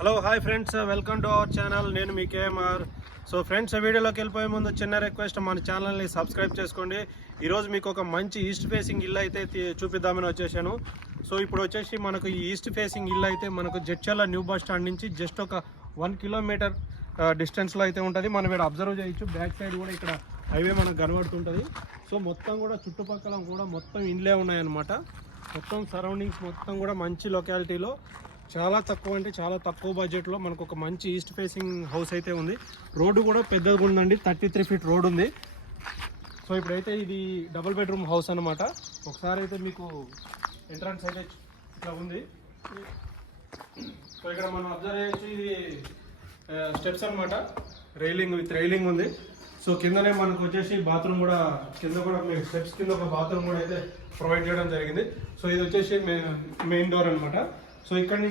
Hello hi friends, welcome to our channel. నేను మీ KMR. So friends, వీడియోలోకి వెళ్ళిపోయే ముందు చిన్న రిక్వెస్ట్, మన ఛానల్ని సబ్స్క్రైబ్ చేసుకోండి. ఈరోజు మీకు ఒక మంచి ఈస్ట్ ఫేసింగ్ ఇల్లు అయితే చూపిద్దామని వచ్చేసాను. సో ఇప్పుడు వచ్చేసి మనకు ఈ ఈస్ట్ ఫేసింగ్ ఇల్లు అయితే మనకు జడ్చర్ల న్యూ బస్ స్టాండ్ నుంచి జస్ట్ ఒక 1 కిలోమీటర్ డిస్టెన్స్లో అయితే ఉంటుంది. మనం ఇక్కడ అబ్జర్వ్ చేయొచ్చు. బ్యాక్ సైడ్ కూడా ఇక్కడ హైవే మనకు కనబడుతుంటుంది. సో మొత్తం కూడా చుట్టుపక్కల కూడా మొత్తం ఇండ్లే ఉన్నాయన్నమాట. మొత్తం సరౌండింగ్స్ మొత్తం కూడా మంచి లొకాలిటీలో చాలా తక్కువ అంటే చాలా తక్కువ బడ్జెట్లో మనకు ఒక మంచి ఈస్ట్ ఫేసింగ్ హౌస్ అయితే ఉంది. రోడ్డు కూడా పెద్దగా ఉందండి, 33 ఫీట్ రోడ్ ఉంది. సో ఇప్పుడైతే ఇది డబుల్ బెడ్రూమ్ హౌస్ అనమాట. ఒకసారి అయితే మీకు ఎంట్రన్స్ అయితే ఇట్లా ఉంది. సో ఇక్కడ మనం అబ్జర్వ్ చేయొచ్చు, ఇది స్టెప్స్ అనమాట. విత్ రైలింగ్ ఉంది. సో కిందనే మనకు వచ్చేసి బాత్రూమ్ కూడా, కింద కూడా మీకు స్టెప్స్ కింద ఒక బాత్రూమ్ కూడా అయితే ప్రొవైడ్ చేయడం జరిగింది. సో ఇది వచ్చేసి మెయిన్ డోర్ అనమాట. సో ఇక్కడ నుంచి